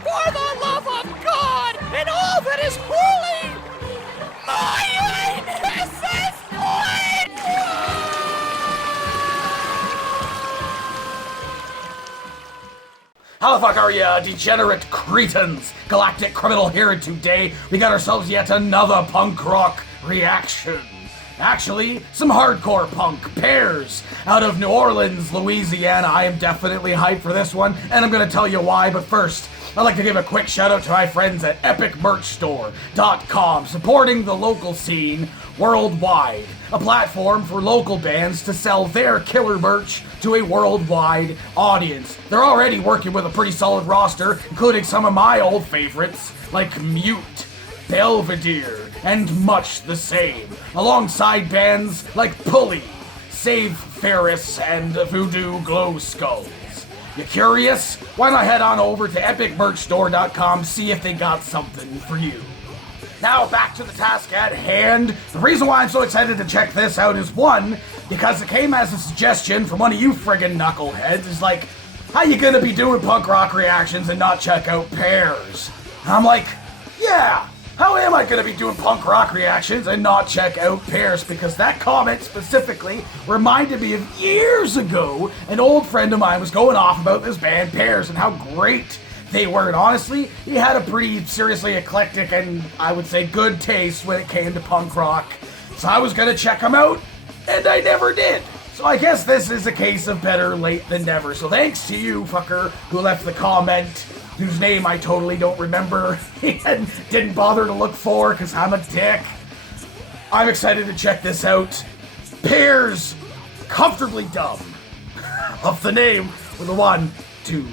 For the love of God and all that is holy, my anus is bleeding! How the fuck are ya, degenerate cretins? Galactic criminal here, and today we got ourselves yet another punk rock reaction. Actually, some hardcore punk, PEARS, out of New Orleans, Louisiana. I am definitely hyped for this one, and I'm gonna tell you why, but first, I'd like to give a quick shout out to my friends at epicmerchstore.com, supporting the local scene worldwide. A platform for local bands to sell their killer merch to a worldwide audience. They're already working with a pretty solid roster, including some of my old favorites, like Mute, Belvedere, and much the same, alongside bands like Pulley, Save Ferris, and Voodoo Glow Skulls. You curious? Why not head on over to epicmerchstore.com, see if they got something for you. Now back to the task at hand. The reason why I'm so excited to check this out is one, because it came as a suggestion from one of you friggin' knuckleheads. It's like, how you gonna be doing punk rock reactions and not check out PEARS? And I'm like, yeah, how am I gonna be doing punk rock reactions and not check out PEARS? Because that comment specifically reminded me of years ago, an old friend of mine was going off about this band PEARS and how great they were, and honestly, he had a pretty seriously eclectic and I would say good taste when it came to punk rock. So I was gonna check him out, and I never did. So I guess this is a case of better late than never. So thanks to you, fucker, who left the comment, whose name I totally don't remember and didn't bother to look for because I'm a dick. I'm excited to check this out. PEARS, Comfortably Dumb. Up the name with a 1, 2,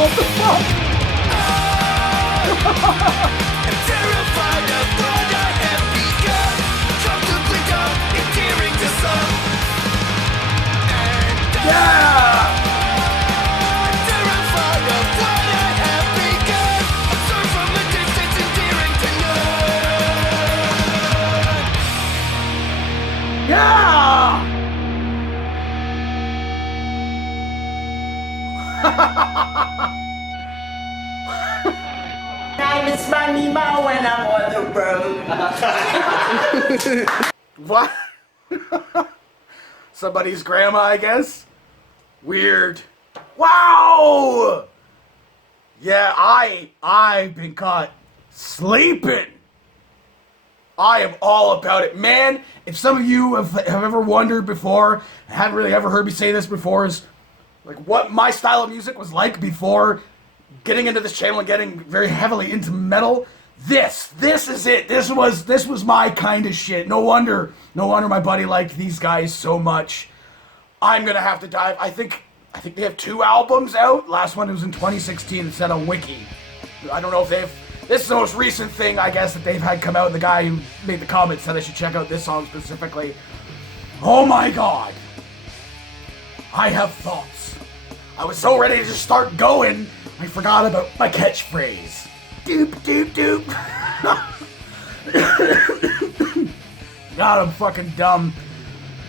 what the fuck? I'm terrified of what I have begun. Comfortably dumb, endearing to some. Yeah! I'm terrified of what I have begun. Observe from a distance, endearing to none. Yeah! I miss my Nemo when I'm on the road. What? Somebody's grandma, I guess? Weird. Wow! Yeah, I've been caught sleeping. I am all about it. Man, if some of you have ever wondered before, haven't really ever heard me say this before, is like what my style of music was like before getting into this channel and getting very heavily into metal. This is it. This was my kind of shit. No wonder my buddy liked these guys so much. I'm gonna have to dive. I think I think they have 2 albums out. Last one was in 2016. It said on Wiki. I don't know if they've... This is the most recent thing, I guess, that they've had come out. The guy who made the comment said I should check out this song specifically. Oh my god. I have thoughts. I was so ready to just start going, I forgot about my catchphrase. Doop, doop, doop. God, I'm fucking dumb.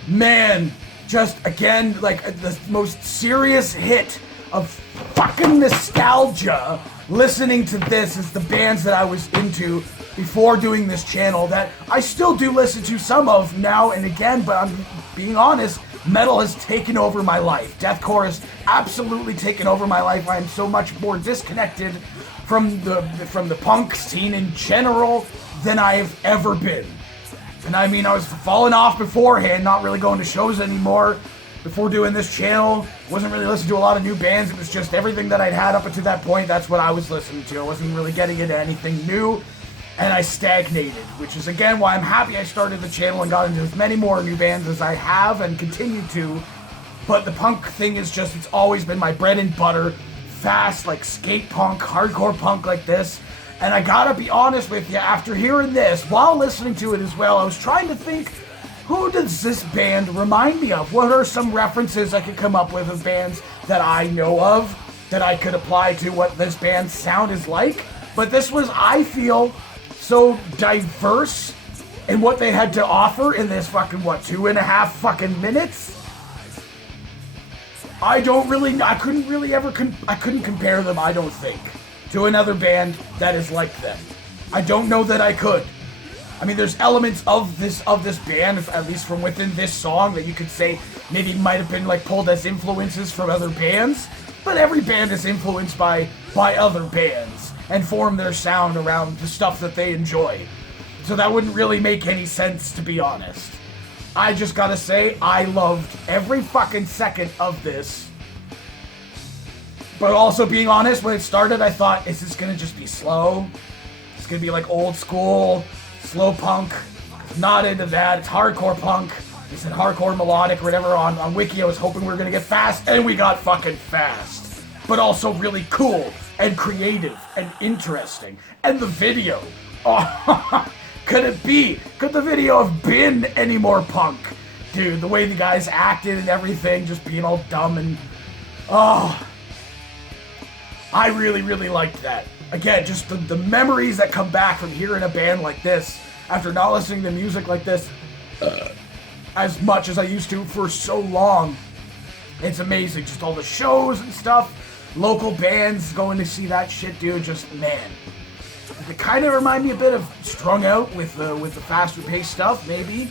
Man, just again, like the most serious hit of fucking nostalgia listening to this is the bands that I was into before doing this channel that I still do listen to some of now and again, but I'm being honest, metal has taken over my life. Deathcore has absolutely taken over my life. I am so much more disconnected from the punk scene in general than I've ever been. And I mean, I was falling off beforehand, not really going to shows anymore. Before doing this channel, wasn't really listening to a lot of new bands. It was just everything that I'd had up until that point, that's what I was listening to. I wasn't really getting into anything new, and I stagnated, which is again why I'm happy I started the channel and got into as many more new bands as I have and continue to. But the punk thing is just, it's always been my bread and butter. Fast, like skate punk, hardcore punk like this. And I gotta be honest with you, after hearing this, while listening to it as well, I was trying to think, who does this band remind me of? What are some references I could come up with of bands that I know of that I could apply to what this band's sound is like? But this was, I feel, so diverse in what they had to offer in this fucking, 2.5 fucking minutes? I couldn't compare them, I don't think, to another band that is like them. I don't know that I could. I mean, there's elements of this band, at least from within this song, that you could say maybe might have been like pulled as influences from other bands. But every band is influenced by other bands and form their sound around the stuff that they enjoy. So that wouldn't really make any sense, to be honest. I just gotta say, I loved every fucking second of this. But also, being honest, when it started, I thought, is this gonna just be slow? It's gonna be like old school, slow punk. Not into that. It's hardcore punk. They said hardcore melodic or whatever on Wiki. I was hoping we were gonna get fast, and we got fucking fast. But also really cool and creative and interesting. And the video. Oh, could it be? Could the video have been any more punk? Dude, the way the guys acted and everything, just being all dumb and... Oh... I really, really liked that. Again, just the memories that come back from hearing a band like this, after not listening to music like this as much as I used to for so long. It's amazing. Just all the shows and stuff, local bands, going to see that shit, dude, just, man. It kind of remind me a bit of Strung Out with the faster paced stuff, maybe.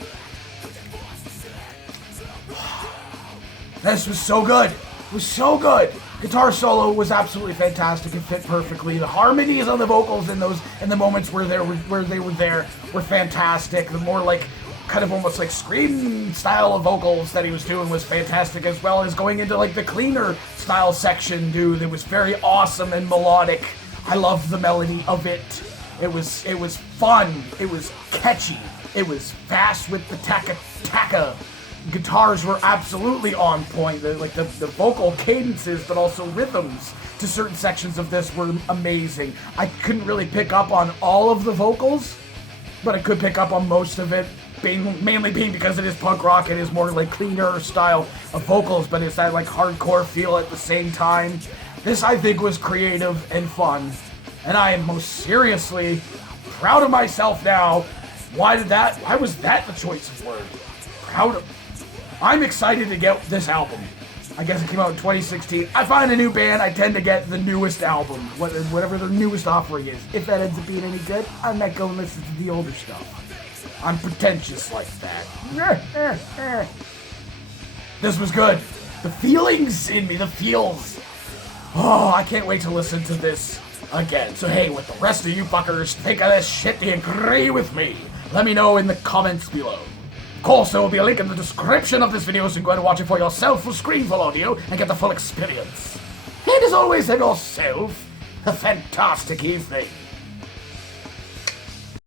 This was so good. It was so good. Guitar solo was absolutely fantastic. It fit perfectly. The harmonies on the vocals in the moments where they were there were fantastic. The more like kind of almost like scream style of vocals that he was doing was fantastic, as well as going into like the cleaner style section, dude. It was very awesome and melodic. I loved the melody of it. It was fun. It was catchy. It was fast with the taka. Guitars were absolutely on point. The vocal cadences, but also rhythms to certain sections of this were amazing. I couldn't really pick up on all of the vocals, but I could pick up on most of it, mainly because it is punk rock. It is more like cleaner style of vocals, but it's that like hardcore feel at the same time. This, I think, was creative and fun, and I am most seriously proud of myself now. Why was that the choice of word? Proud of... I'm excited to get this album. I guess it came out in 2016. I find a new band, I tend to get the newest album, whatever their newest offering is. If that ends up being any good, I might go and listen to the older stuff. I'm pretentious like that. This was good. The feelings in me, the feels. Oh, I can't wait to listen to this again. So hey, what the rest of you fuckers think of this shit, do you agree with me? Let me know in the comments below. Of course, there will be a link in the description of this video, so you can go and watch it for yourself for screenful audio and get the full experience. And as always, have yourself a fantastic evening.